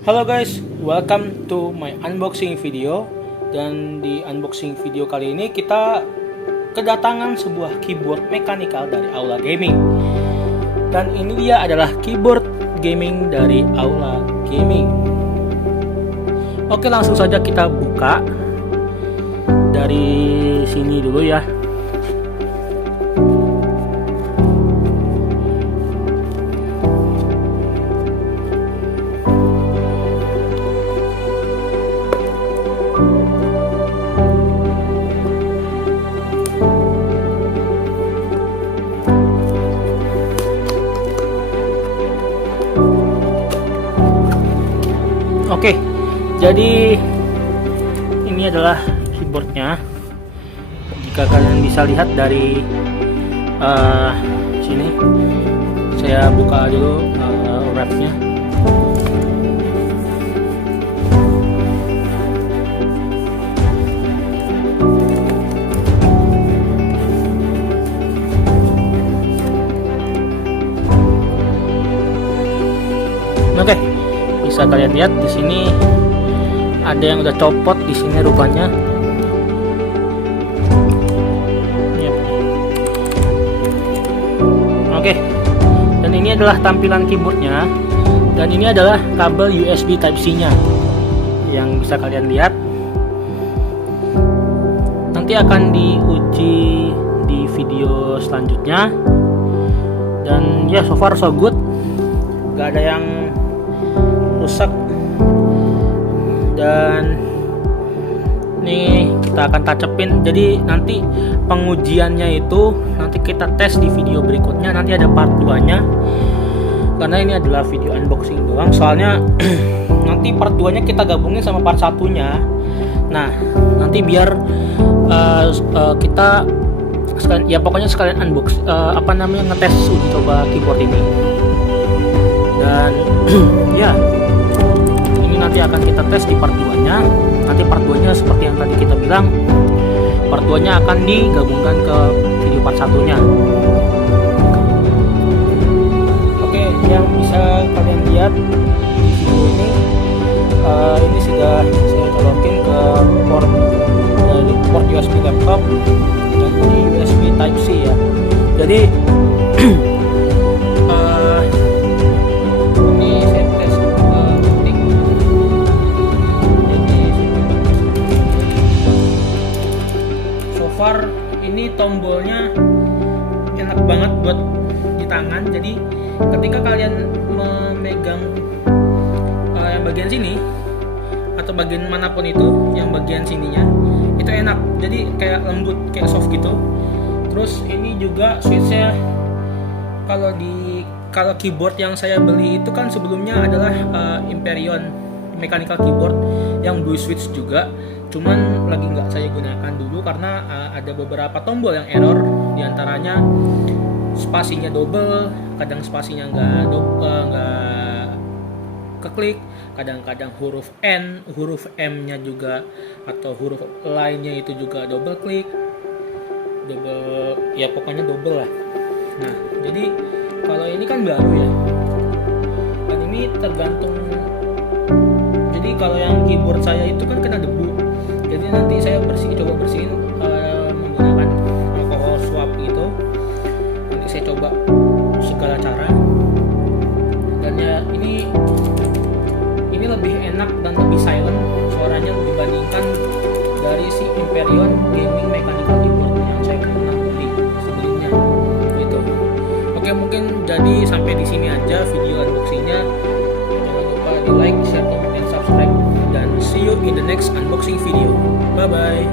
Halo guys, welcome to my unboxing video. Dan di unboxing video kali ini kita kedatangan sebuah keyboard mekanikal dari Aula Gaming. Dan ini dia adalah keyboard gaming dari Aula Gaming. Oke, langsung saja kita buka dari sini dulu ya. Oke, jadi ini adalah keyboardnya. Jika kalian bisa lihat dari sini, saya buka dulu wrapnya. Oke. Bisa kalian lihat di sini ada yang udah copot di sini rupanya. Yep. Oke. Dan ini adalah tampilan keyboardnya. Dan ini adalah kabel USB Type-C-nya yang bisa kalian lihat. Nanti akan diuji di video selanjutnya. Dan ya, so far so good. Gak ada yang rusak. Dan nih kita akan tacepin. Jadi nanti pengujiannya itu nanti kita tes di video berikutnya. Nanti ada part 2 nya, karena ini adalah video unboxing doang. Soalnya nanti part 2 nya kita gabungin sama part 1 nya. Nah, nanti biar kita sekalian, ya pokoknya sekalian unbox ngetes uji coba keyboard ini. Dan ya, nanti akan kita tes di part 2 nya. Nanti part 2 nya seperti yang tadi kita bilang, part 2 nya akan digabungkan ke video part 1 nya. Oke, yang bisa kalian lihat di video ini sudah saya colokin ke port USB laptop dan di USB Type-C ya. Jadi ini tombolnya enak banget buat di tangan. Jadi ketika kalian memegang yang bagian sini atau bagian manapun itu, yang bagian sininya itu enak. Jadi kayak lembut, kayak soft gitu. Terus ini juga switchnya, kalau keyboard yang saya beli itu kan sebelumnya adalah Imperion mechanical keyboard yang blue switch juga. Cuman lagi nggak saya gunakan dulu karena ada beberapa tombol yang error, diantaranya spasinya double, kadang spasinya nggak keklik, kadang-kadang huruf N, huruf M-nya juga atau huruf lainnya itu juga double klik, ya pokoknya double lah. Nah, jadi kalau ini kan baru ya, dan ini tergantung. Jadi kalau yang keyboard saya itu kan kena debu. Jadi nanti saya coba bersihin menggunakan alkohol swab gitu. Nanti saya coba segala cara. Dan ya ini lebih enak dan lebih silent suaranya dibandingkan dari si Imperion Gaming Mechanical Keyboard yang saya pernah beli sebelumnya gitu. Oke, mungkin jadi sampai di sini aja video unboxingnya. Jangan lupa di like, share, comment, dan subscribe. Dan see you in the next unboxing video. Bye bye.